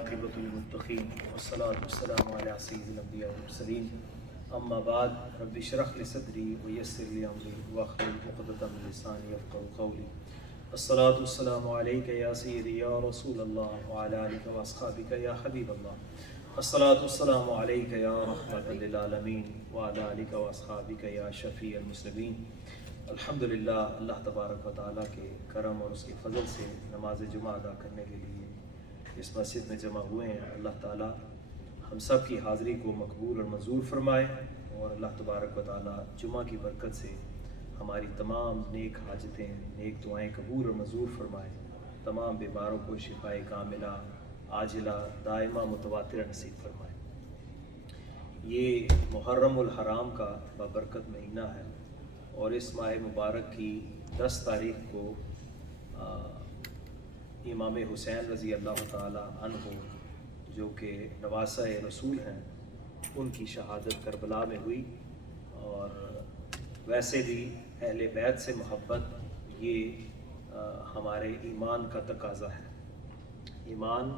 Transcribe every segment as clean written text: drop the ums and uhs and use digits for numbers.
والعاقبۃ للمتقین والصلاۃ والسلام علی سید الانبیاء والمرسلین اما بعد رب اشرح لی صدری ویسر لی امری واحلل عقدۃ من لسانی یفقهوا قولی الصلاۃ والسلام علیک یا سیدی یا رسول اللہ وعلی آلک واصحابک یا حبیب اللہ الصلاۃ والسلام علیک یا رحمۃ للعالمین وعلی آلک واصحابک یا شفیع المسلمین۔ الحمدللہ، اللہ تبارک و تعالیٰ کے کرم اور اس کے فضل سے نماز جمعہ ادا کرنے کے لیے اس مسجد میں جمع ہوئے ہیں۔ اللہ تعالیٰ ہم سب کی حاضری کو مقبول اور منظور فرمائے، اور اللہ تبارک و تعالیٰ جمعہ کی برکت سے ہماری تمام نیک حاجتیں، نیک دعائیں قبول اور منظور فرمائے، تمام بیماروں کو شفاء کاملہ عاجلہ دائمہ متواترہ نصیب فرمائے۔ یہ محرم الحرام کا بابرکت مہینہ ہے، اور اس ماہ مبارک کی 10 تاریخ کو امام حسین رضی اللہ تعالی عنہ جو کہ نواسہ رسول ہیں، ان کی شہادت کربلا میں ہوئی۔ اور ویسے بھی اہل بیت سے محبت یہ ہمارے ایمان کا تقاضا ہے۔ ایمان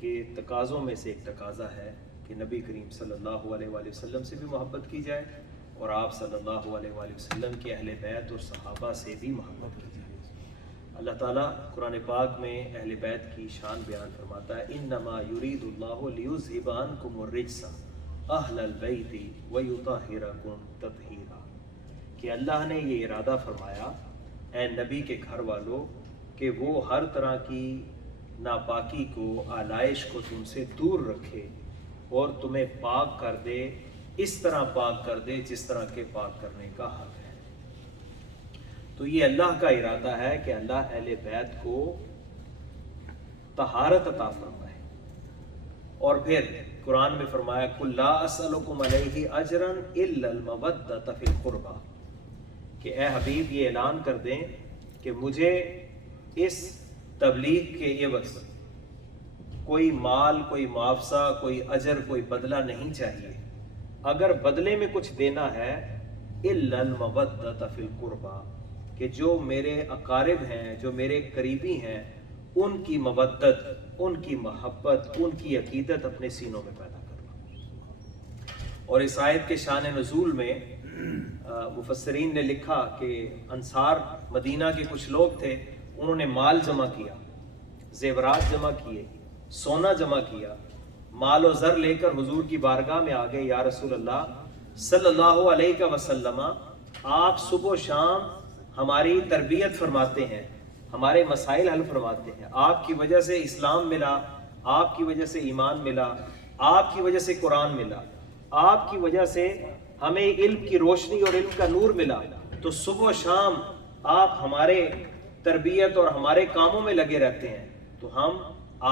کے تقاضوں میں سے ایک تقاضا ہے کہ نبی کریم صلی اللہ علیہ وآلہ وسلم سے بھی محبت کی جائے، اور آپ صلی اللہ علیہ وآلہ وسلم کے اہل بیت اور صحابہ سے بھی محبت کی جائے۔ اللہ تعالیٰ قرآن پاک میں اہل بیت کی شان بیان فرماتا ہے، انما یرید اللہ لیذھب عنکم الرجس اہل البیت ویطہرکم تطہیرا، کہ اللہ نے یہ ارادہ فرمایا اے نبی کے گھر والوں کہ وہ ہر طرح کی ناپاکی کو، آلائش کو تم سے دور رکھے اور تمہیں پاک کر دے، اس طرح پاک کر دے جس طرح کے پاک کرنے کا حق ہے۔ تو یہ اللہ کا ارادہ ہے کہ اللہ اہل بیت کو طہارت عطا فرمائے، اور پھر قرآن میں فرمایا قُلْ لَا أَسْأَلُكُمْ عَلَيْهِ أَجْرًا إِلَّا الْمَوَدَّةَ فِي الْقُرْبَى، کہ اے حبیب یہ اعلان کر دیں کہ مجھے اس تبلیغ کے عوض کوئی مال، کوئی معاوضہ، کوئی اجر، کوئی بدلہ نہیں چاہیے۔ اگر بدلے میں کچھ دینا ہے إِلَّا الْمَوَدَّةَ فِي الْقُرْبَى، کہ جو میرے اقارب ہیں، جو میرے قریبی ہیں، ان کی مودت، ان کی محبت، ان کی عقیدت اپنے سینوں میں پیدا کرنا۔ اور اس آیت کے شان نزول میں مفسرین نے لکھا کہ انصار مدینہ کے کچھ لوگ تھے، انہوں نے مال جمع کیا، زیورات جمع کیے، سونا جمع کیا، مال و زر لے کر حضور کی بارگاہ میں آ گئے، یا رسول اللہ صلی اللہ علیہ وسلم، آپ صبح و شام ہماری تربیت فرماتے ہیں، ہمارے مسائل حل فرماتے ہیں، آپ کی وجہ سے اسلام ملا، آپ کی وجہ سے ایمان ملا، آپ کی وجہ سے قرآن ملا، آپ کی وجہ سے ہمیں علم کی روشنی اور علم کا نور ملا، تو صبح و شام آپ ہمارے تربیت اور ہمارے کاموں میں لگے رہتے ہیں، تو ہم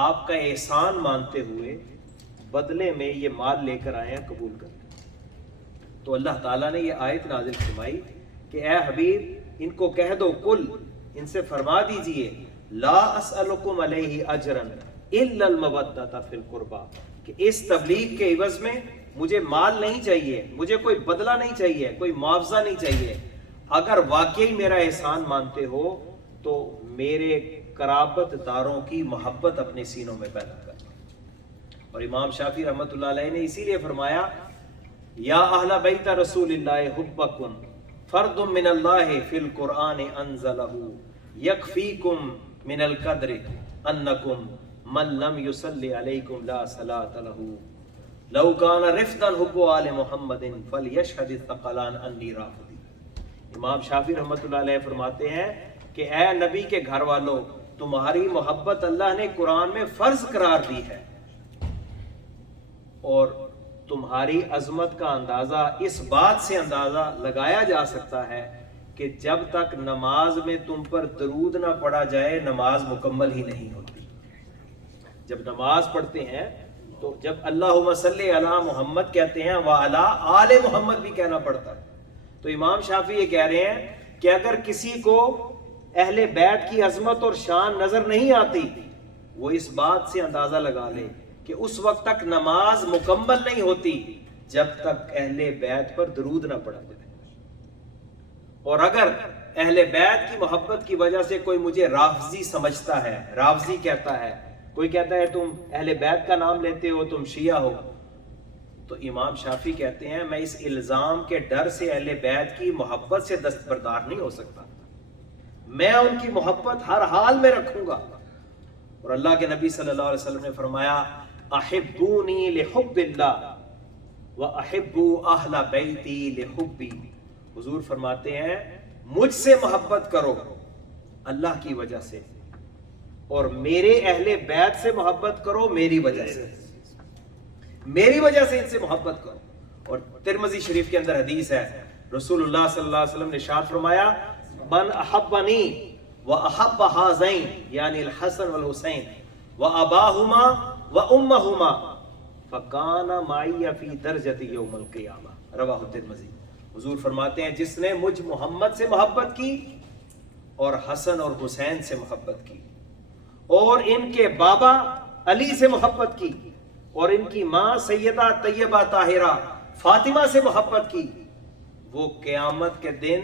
آپ کا احسان مانتے ہوئے بدلے میں یہ مال لے کر آئے ہیں، قبول کریں۔ تو اللہ تعالیٰ نے یہ آیت نازل فرمائی کہ اے حبیب ان کو کہہ دو، قل ان سے فرما دیجئے، لا اسألکم علیہ اجرا الا المودۃ فی القربى، کہ اس تبلیغ کے عوض میں مجھے مال نہیں چاہیے، مجھے کوئی بدلہ نہیں چاہیے، کوئی معاوضہ نہیں چاہیے۔ اگر واقعی میرا احسان مانتے ہو تو میرے قرابت داروں کی محبت اپنے سینوں میں پیدا کرنا۔ اور امام شافعی رحمۃ اللہ علیہ نے اسی لیے فرمایا، یا اہل بیت رسول اللہ حبکم فرد من اللہ فی القرآن انزلہ یکفیکم من القدر انکم من لم یصلی علیکم لا صلاة لہ لو کان رفدا حب آل محمد فلیشہد الثقلان انی رافضی۔ امام شافعی رحمۃ اللہ علیہ فرماتے ہیں کہ اے نبی کے گھر والوں، تمہاری محبت اللہ نے قرآن میں فرض قرار دی ہے، اور تمہاری عظمت کا اندازہ اس بات سے اندازہ لگایا جا سکتا ہے کہ جب تک نماز میں تم پر درود نہ پڑھا جائے نماز مکمل ہی نہیں ہوتی۔ جب نماز پڑھتے ہیں تو جب اللہم صلی علی محمد کہتے ہیں وعلی آل محمد بھی کہنا پڑتا ہے۔ تو امام شافعی یہ کہہ رہے ہیں کہ اگر کسی کو اہل بیت کی عظمت اور شان نظر نہیں آتی، وہ اس بات سے اندازہ لگا لے کہ اس وقت تک نماز مکمل نہیں ہوتی جب تک اہل بیت پر درود نہ پڑا جائے۔ اور اگر اہل بیت کی محبت کی وجہ سے کوئی مجھے رافضی سمجھتا ہے، رافضی کہتا ہے، کوئی کہتا ہے تم اہل بیت کا نام لیتے ہو، تم شیعہ ہو، تو امام شافعی کہتے ہیں میں اس الزام کے ڈر سے اہل بیت کی محبت سے دستبردار نہیں ہو سکتا، میں ان کی محبت ہر حال میں رکھوں گا۔ اور اللہ کے نبی صلی اللہ علیہ وسلم نے فرمایا احبونی لحب اللہ وَأَحِبُّوا أَهْلَ بَيْتِي لِحُبِّي، حضور فرماتے ہیں مجھ سے محبت کرو اللہ کی وجہ سے، اور میرے اہل بیت سے محبت کرو میری وجہ سے، میری وجہ سے ان سے محبت کرو۔ اور ترمذی شریف کے اندر حدیث ہے، رسول اللہ صلی اللہ علیہ وسلم نے ارشاد فرمایا من احبنی واحب ہذین یعنی الحسن والحسین واباہما وامہما فکان معی فی درجۃ یوم القیامہ، رواہ ترمذی۔ حضور فرماتے ہیں جس نے مجھ محمد سے محبت کی اور حسن اور حسین سے محبت کی اور ان کے بابا علی سے محبت کی اور ان کی ماں سیدہ طیبہ طاہرہ فاطمہ سے محبت کی، وہ قیامت کے دن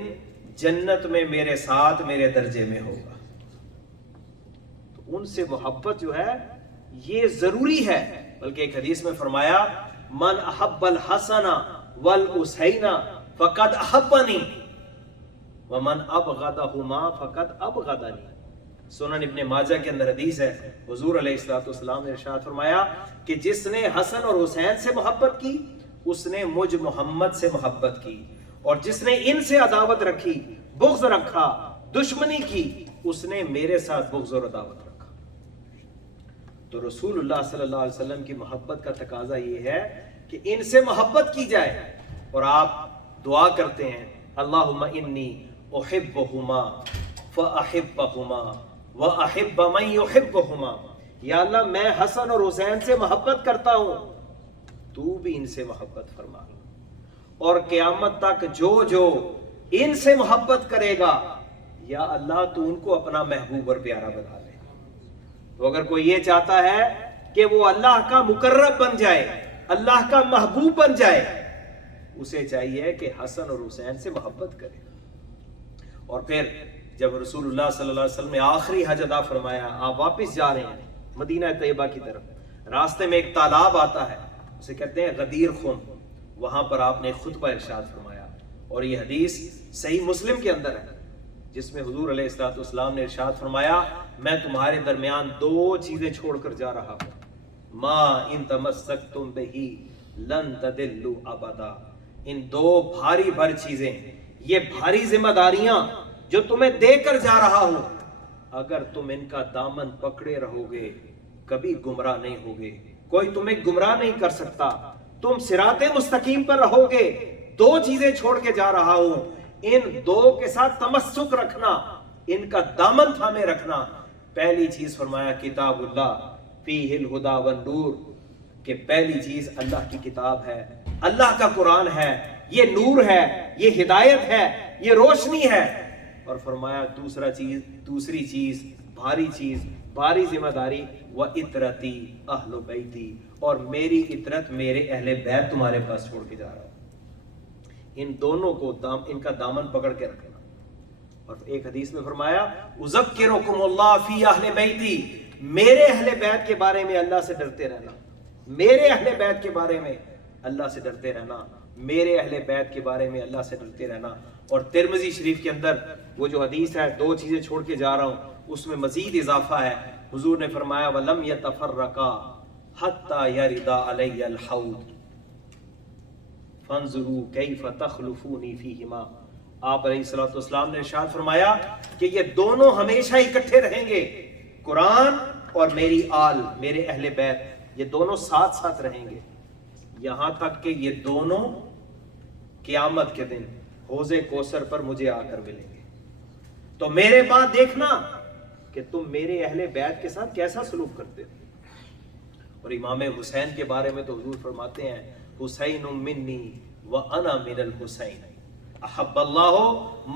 جنت میں میرے ساتھ میرے درجے میں ہوگا۔ تو ان سے محبت جو ہے یہ ضروری ہے، بلکہ ایک حدیث میں فرمایا من احب الحسن والحسین فقد احبنی ومن ابغضہما فقد ابغضنی۔ سنن ابن ماجہ کے اندر حدیث ہے، حضور علیہ الصلوۃ والسلام نے ارشاد فرمایا کہ جس نے حسن اور حسین سے محبت کی اس نے مجھ محمد سے محبت کی، اور جس نے ان سے عداوت رکھی، بغض رکھا، دشمنی کی، اس نے میرے ساتھ بغض اور عداوت رکھا۔ تو رسول اللہ صلی اللہ علیہ وسلم کی محبت کا تقاضا یہ ہے کہ ان سے محبت کی جائے، اور آپ دعا کرتے ہیں اللہم انی احبہما فاحبہما واحب من یحبہما، یا اللہ میں حسن اور حسین سے محبت کرتا ہوں، تو بھی ان سے محبت فرما، اور قیامت تک جو جو ان سے محبت کرے گا یا اللہ تو ان کو اپنا محبوب اور پیارا بنا لے۔ تو اگر کوئی یہ چاہتا ہے کہ وہ اللہ کا مقرب بن جائے، اللہ کا محبوب بن جائے، اسے چاہیے کہ حسن اور حسین سے محبت کرے۔ اور پھر جب رسول اللہ صلی اللہ علیہ وسلم نے آخری حج ادا فرمایا، آپ واپس جا رہے ہیں مدینہ طیبہ کی طرف، راستے میں ایک تالاب آتا ہے، اسے کہتے ہیں غدیر خم، وہاں پر آپ نے خطبہ ارشاد فرمایا، اور یہ حدیث صحیح مسلم کے اندر ہے، جس میں حضور علیہ الصلوۃ والسلام نے ارشاد فرمایا میں تمہارے درمیان دو چیزیں چھوڑ کر جا رہا ہوں، ما ان تمسکتم بہی لن تدلوا ابدا، ان دو بھاری بھر چیزیں، یہ بھاری ذمہ داریاں جو تمہیں دے کر جا رہا ہوں، اگر تم ان کا دامن پکڑے رہو گے کبھی گمراہ نہیں ہوگے، کوئی تمہیں گمراہ نہیں کر سکتا، تم صراط مستقیم پر رہو گے۔ دو چیزیں چھوڑ کے جا رہا ہوں، ان دو کے ساتھ تمسک رکھنا، ان کا دامن تھامے رکھنا۔ پہلی چیز فرمایا کتاب اللہ فیہ الہدی والنور، کہ پہلی چیز اللہ کی کتاب ہے، اللہ کا قرآن ہے، یہ نور ہے، یہ ہدایت ہے، یہ روشنی ہے۔ اور فرمایا دوسری چیز بھاری ذمہ داری وَإِطْرَتِي أَهْلُ بَيْتِي، اور میری عطرت میرے اہل بیت تمہارے پاس چھوڑ کے جا رہا ہوں، ان دونوں کو ان کا دامن پکڑ کے رکھنا۔ اور ایک حدیث میں فرمایا اُذَكِّرُكُمُ اللَّهُ فِي أَهْلِ بَيْتِي، میرے اہل بیت کے بارے میں اللہ سے ڈرتے رہنا، میرے اہل بیت کے بارے میں اللہ سے ڈرتے رہنا، میرے اہل بیت کے بارے میں اللہ سے ڈرتے رہنا۔ اور ترمذی شریف کے اندر وہ جو حدیث ہے دو چیزیں چھوڑ کے جا رہا ہوں، اس میں مزید اضافہ ہے، حضور نے فرمایا وَلَمْ يَتَفَرَّقَا حَتَّى يَرِدَ عَلَيَّ الْحَوْض فَانظُرُوا كَيْفَ تَخْلُفُونِي فِيهِمَا۔ آپ علیہ الصلوۃ والسلام نے ارشاد فرمایا کہ یہ دونوں ہمیشہ اکٹھے رہیں گے، قرآن اور میری آل، میرے اہل بیت، یہ دونوں ساتھ ساتھ رہیں گے، یہاں تک کہ یہ دونوں قیامت کے دن حوض کوثر پر مجھے آ کر ملیں گے۔ تو میرے بعد دیکھنا کہ تم میرے اہل بیت کے ساتھ کیسا سلوک کرتے ہو۔ اور امام حسین کے بارے میں تو حضور فرماتے ہیں حسین منی وانا من الحسین، احب اللہ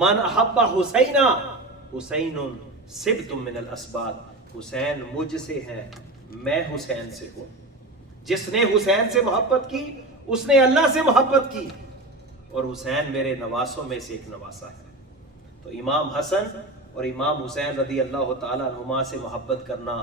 من احب حسینا، حسین سبت من الاسباط، حسین مجھ سے ہے، میں حسین سے ہوں۔ جس نے حسین سے محبت کی اس نے اللہ سے محبت کی، اور حسین میرے نواسوں میں سے ایک نواسا ہے۔ تو امام حسن اور امام حسین رضی اللہ تعالیٰ عنہما سے محبت کرنا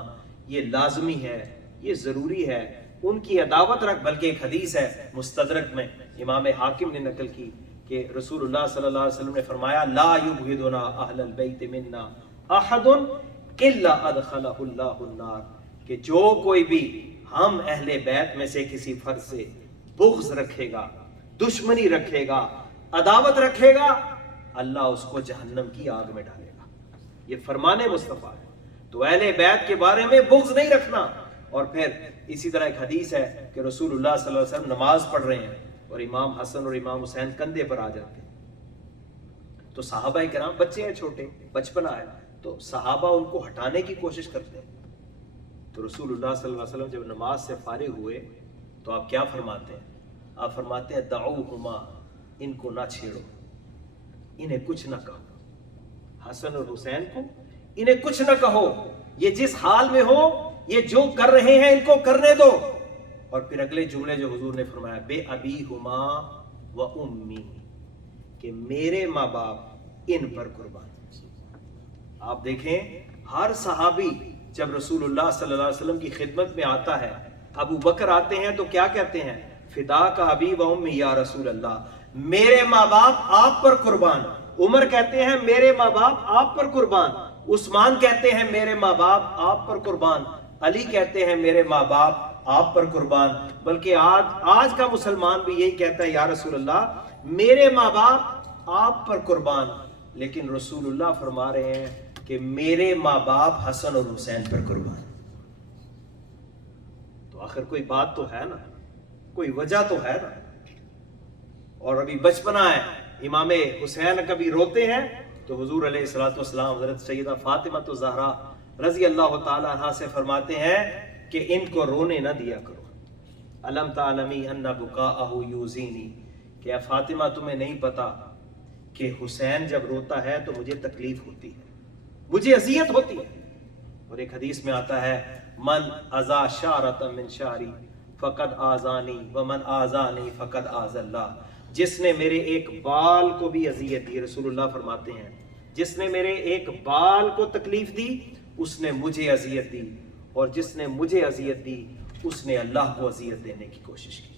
یہ لازمی ہے، یہ ضروری ہے، ان کی عداوت رکھ۔ بلکہ ایک حدیث ہے مستدرک میں، امام حاکم نے نقل کی کہ رسول اللہ صلی اللہ علیہ وسلم نے فرمایا لا یبغضنا اہل البیت منا احد الا ادخلہ اللہ النار، کہ جو کوئی بھی ہم اہل بیت میں سے کسی فرد سے بغض رکھے گا، دشمنی رکھے گا، عداوت رکھے گا، اللہ اس کو جہنم کی آگ میں ڈالے گا۔ یہ فرمان مصطفیٰ ہے۔ تو اہل بیت کے بارے میں بغض نہیں رکھنا۔ اور پھر اسی طرح ایک حدیث ہے کہ رسول اللہ صلی اللہ علیہ وسلم نماز پڑھ رہے ہیں اور امام حسن اور امام حسین کندھے پر آ جاتے ہیں، تو صحابہ کرام، بچے ہیں چھوٹے، بچپنا ہے، تو صحابہ ان کو ہٹانے کی کوشش کرتے ہیں۔ تو رسول اللہ صلی اللہ علیہ وسلم جب نماز سے فارغ ہوئے تو آپ کیا فرماتے ہیں؟ آپ فرماتے ہیں دعوہما، ان کو نہ چھیڑو، انہیں کچھ نہ کہو، حسن اور حسین کو انہیں کچھ نہ کہو، یہ جس حال میں ہو، یہ جو کر رہے ہیں ان کو کرنے دو۔ اور پھر اگلے جملے جو حضور نے فرمایا بے ابیہما و امی، کہ میرے ماں باپ ان پر قربان۔ آپ دیکھیں ہر صحابی جب رسول اللہ صلی اللہ علیہ وسلم کی خدمت میں آتا ہے، ابو بکر آتے ہیں تو کیا کہتے ہیں؟ فدا کا ابی و امی یا رسول اللہ، میرے ماں باپ آپ پر قربان۔ عمر کہتے ہیں میرے ماں باپ آپ پر قربان۔ عثمان کہتے ہیں میرے ماں باپ آپ پر قربان۔ علی کہتے ہیں میرے ماں باپ آپ پر قربان۔ بلکہ آج کا مسلمان بھی یہی کہتا ہے یا رسول اللہ میرے ماں باپ آپ پر قربان، لیکن رسول اللہ فرما رہے ہیں کہ میرے ماں باپ حسن اور حسین پر قربان۔ تو آخر کوئی بات تو ہے نا، کوئی وجہ تو ہے نا۔ اور ابھی بچپنا ہے، امام حسین کبھی روتے ہیں تو حضور علیہ الصلوۃ والسلام حضرت سیدہ فاطمہ الزہرا رضی اللہ تعالی عنہا سے فرماتے ہیں کہ ان کو رونے نہ دیا کرو۔ الم تعلمی ان بکاءہ یوزینی، کہ اے فاطمہ تمہیں نہیں پتا کہ حسین جب روتا ہے تو مجھے تکلیف ہوتی ہے، مجھے اذیت ہوتی ہے۔ اور ایک حدیث میں آتا ہے من اذا شعرۃ من شعری فقد آذانی ومن آذانی فقد آذ اللہ، جس نے میرے ایک بال کو بھی اذیت دی، رسول اللہ فرماتے ہیں جس نے میرے ایک بال کو تکلیف دی اس نے مجھے اذیت دی، اور جس نے مجھے اذیت دی اس نے اللہ کو اذیت دینے کی کوشش کی۔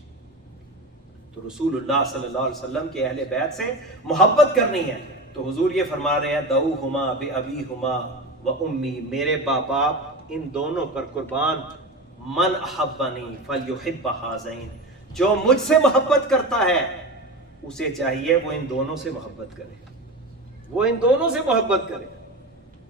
تو رسول اللہ صلی اللہ علیہ وسلم کے اہل بیت سے محبت کرنی ہے تو حضور یہ فرما رہے ہیں دعوہما بابیہما و امی، میرے باپ ان دونوں پر قربان۔ من احبنی فلیحب ہذین، جو مجھ سے محبت کرتا ہے اسے چاہیے وہ ان دونوں سے محبت کرے، وہ ان دونوں سے محبت کرے۔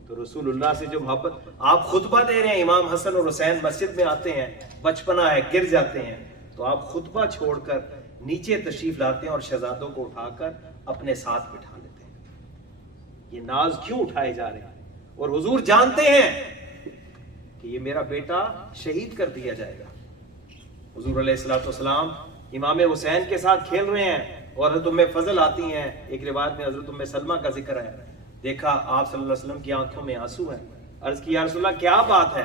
تو رسول اللہ سے جو محبت، آپ خطبہ دے رہے ہیں، امام حسن اور حسین مسجد میں آتے ہیں، بچپنا ہے، گر جاتے ہیں، تو آپ خطبہ چھوڑ کر نیچے تشریف لاتے ہیں اور شہزادوں کو اٹھا کر اپنے ساتھ بٹھا لیتے ہیں۔ یہ ناز کیوں اٹھائے جا رہے ہیں؟ اور حضور جانتے ہیں کہ یہ میرا بیٹا شہید کر دیا جائے گا۔ حضور علیہ الصلوۃ والسلام امام حسین کے ساتھ کھیل رہے ہیں اور حضرت ام فضل آتی ہیں، ایک روایت میں حضرت ام سلمہ کا ذکر ہے، دیکھا آپ صلی اللہ علیہ وسلم کی آنکھوں میں آنسو ہیں، عرض کی یا رسول اللہ کیا بات ہے؟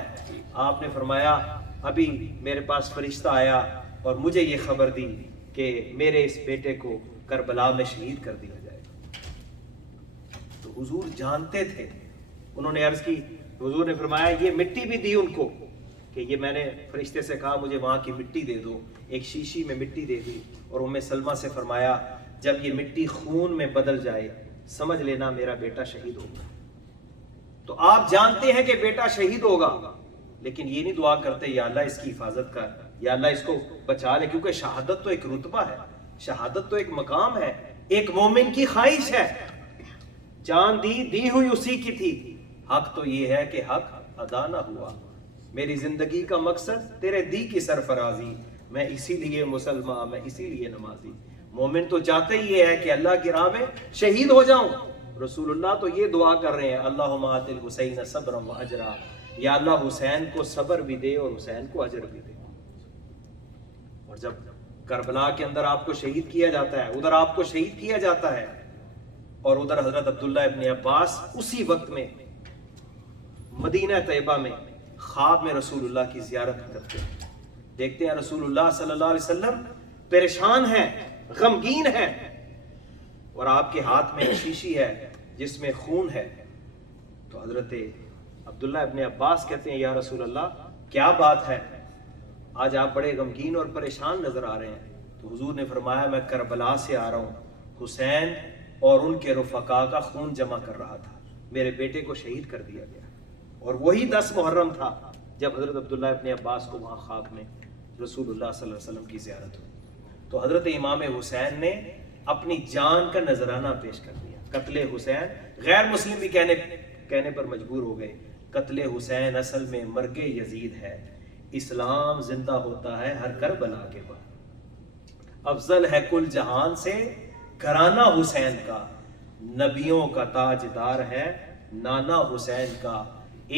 آپ نے فرمایا ابھی میرے پاس فرشتہ آیا اور مجھے یہ خبر دی کہ میرے اس بیٹے کو کربلا میں شہید کر دیا جائے گا۔ تو حضور جانتے تھے، انہوں نے عرض کی، حضور نے فرمایا یہ مٹی بھی دی ان کو، کہ یہ میں نے فرشتے سے کہا مجھے وہاں کی مٹی دے دو، ایک شیشی میں مٹی دے دی، اور ام سلمہ سے فرمایا جب یہ مٹی خون میں بدل جائے سمجھ لینا میرا بیٹا شہید ہوگا۔ تو آپ جانتے ہیں کہ بیٹا شہید ہوگا، لیکن یہ نہیں دعا کرتے یا اللہ اس کی حفاظت کر، یا اللہ اس کو بچا لے، کیونکہ شہادت تو ایک رتبہ ہے، شہادت تو ایک مقام ہے، ایک مومن کی خواہش ہے، جان دی ہوئی اسی کی تھی، حق تو یہ ہے کہ حق ادا نہ ہوا، میری زندگی کا مقصد تیرے دی کی سرفرازی، میں اسی لیے مسلمان، میں اسی لیے نمازی۔ مومن تو چاہتے ہی ہے کہ اللہ کی راہ میں شہید ہو جاؤں۔ رسول اللہ تو یہ دعا کر رہے ہیں اللہم آت الحسین صبرا و اجرا، یا اللہ حسین کو صبر بھی دے اور حسین کو اجر بھی دے۔ اور جب کربلا کے اندر آپ کو شہید کیا جاتا ہے، ادھر آپ کو شہید کیا جاتا ہے، اور ادھر حضرت عبداللہ ابن عباس اسی وقت میں مدینہ طیبہ میں خواب میں رسول اللہ کی زیارت کرتے ہیں، دیکھتے ہیں رسول اللہ صلی اللہ علیہ وسلم پریشان ہیں، غمگین ہیں، اور آپ کے ہاتھ میں شیشی ہے جس میں خون ہے۔ تو حضرت عبداللہ ابن عباس کہتے ہیں یا رسول اللہ کیا بات ہے، آج آپ بڑے غمگین اور پریشان نظر آ رہے ہیں؟ تو حضور نے فرمایا میں کربلا سے آ رہا ہوں، حسین اور ان کے رفقا کا خون جمع کر رہا تھا، میرے بیٹے کو شہید کر دیا گیا۔ اور وہی 10 محرم تھا جب حضرت عبداللہ ابن عباس کو وہاں خاک میں رسول اللہ صلی اللہ علیہ وسلم کی زیارت ہوئی۔ تو حضرت امام حسین نے اپنی جان کا نذرانہ پیش کر دیا۔ قتل حسین، غیر مسلم بھی کہنے پر مجبور ہو گئے، قتل حسین اصل میں مرگ یزید ہے، اسلام زندہ ہوتا ہے ہر کربلا کے بعد، افضل ہے کل جہان سے گھرانہ حسین کا، نبیوں کا تاجدار ہے نانا حسین کا،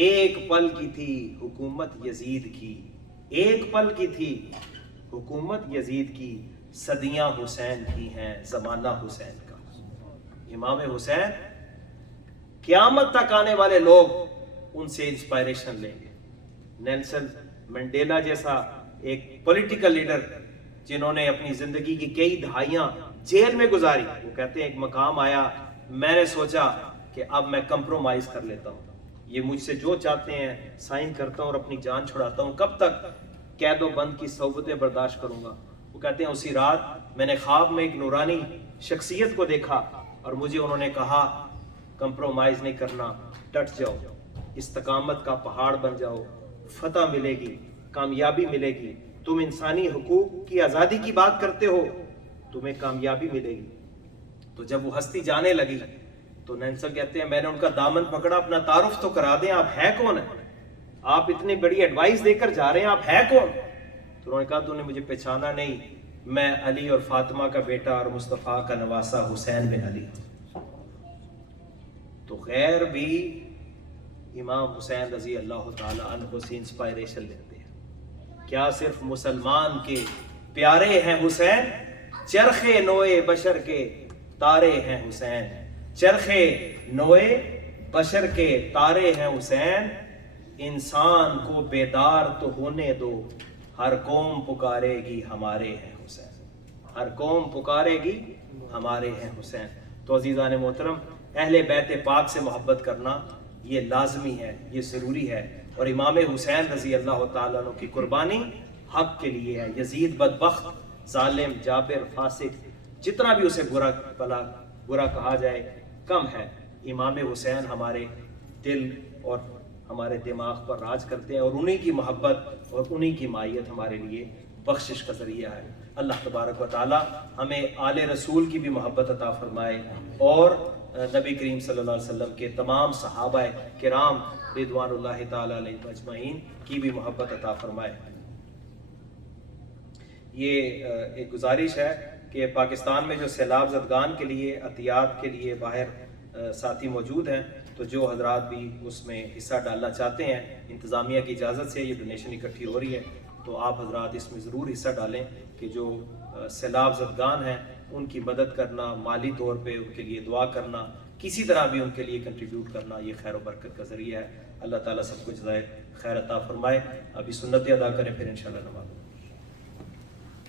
ایک پل کی تھی حکومت یزید کی، ایک پل کی تھی حکومت یزید کی، صدیاں حسین کی ہیں زمانہ حسین کا۔ امام حسین قیامت تک آنے والے لوگ ان سے انسپائریشن لیں گے۔ نیلسن منڈیلا جیسا ایک پولیٹیکل لیڈر جنہوں نے اپنی زندگی کی کئی دہائیاں جیل میں گزاری، وہ کہتے ہیں ایک مقام آیا، میں نے سوچا کہ اب میں کمپرومائز کر لیتا ہوں، یہ مجھ سے جو چاہتے ہیں سائن کرتا ہوں اور اپنی جان چھڑاتا ہوں، کب تک قید و بند کی صحبتیں برداشت کروں گا۔ وہ کہتے ہیں اسی رات میں نے خواب میں ایک نورانی شخصیت کو دیکھا اور مجھے انہوں نے کہا کمپرومائز نہیں کرنا، ڈٹ جاؤ، استقامت کا پہاڑ بن جاؤ، فتح ملے گی، کامیابی ملے گی، تم انسانی حقوق کی آزادی کی بات کرتے ہو، تمہیں کامیابی ملے گی۔ تو جب وہ ہستی جانے لگی تو نینسل کہتے ہیں میں نے ان کا دامن پکڑا، اپنا تعارف تو کرا دیں، آپ ہے کون ہیں؟ آپ اتنی بڑی ایڈوائس دے کر جا رہے ہیں، آپ ہے کون؟ تو انہوں نے کہا تو نے مجھے پہچانا نہیں، میں علی اور فاطمہ کا بیٹا اور مصطفیٰ کا نواسا حسین بن علی۔ تو غیر بھی امام حسین رضی اللہ تعالی عنہ سے انسپائریشن لیتے ہیں۔ کیا صرف مسلمان کے پیارے ہیں حسین؟ چرخے نوئے بشر کے تارے ہیں حسین، چرخے نوئے بشر کے تارے ہیں حسین، انسان کو بیدار تو ہونے دو، ہر قوم پکارے گی ہمارے ہیں حسین، ہر قوم پکارے گی ہمارے ہیں حسین۔ تو عزیزان محترم، اہل بیت پاک سے محبت کرنا یہ لازمی ہے، یہ ضروری ہے، اور امام حسین رضی اللہ تعالیٰ عنہ کی قربانی حق کے لیے ہے۔ یزید بدبخت، ظالم، جابر، فاسق، جتنا بھی اسے برا کہا جائے کم ہے، امام حسین ہمارے دل اور ہمارے دماغ پر راج کرتے ہیں، اور انہی کی محبت اور انہی کی مائیت ہمارے لیے بخشش کا ذریعہ ہے۔ اللہ تبارک و تعالی ہمیں آل رسول کی بھی محبت عطا فرمائے، اور نبی کریم صلی اللہ علیہ وسلم کے تمام صحابہ کرام رضوان اللہ تعالی علیہم اجمعین کی بھی محبت عطا فرمائے۔ یہ ایک گزارش ہے کہ پاکستان میں جو سیلاب زدگان کے لیے عطیات کے لیے باہر ساتھی موجود ہیں، تو جو حضرات بھی اس میں حصہ ڈالنا چاہتے ہیں، انتظامیہ کی اجازت سے یہ ڈونیشن اکٹھی ہو رہی ہے، تو آپ حضرات اس میں ضرور حصہ ڈالیں کہ جو سیلاب زدگان ہیں ان کی مدد کرنا، مالی طور پہ ان کے لیے دعا کرنا، کسی طرح بھی ان کے لیے کنٹریبیوٹ کرنا، یہ خیر و برکت کا ذریعہ ہے۔ اللہ تعالیٰ سب کو جزائے خیر عطا فرمائے۔ ابھی سنتیں ادا کریں، پھر انشاءاللہ نماز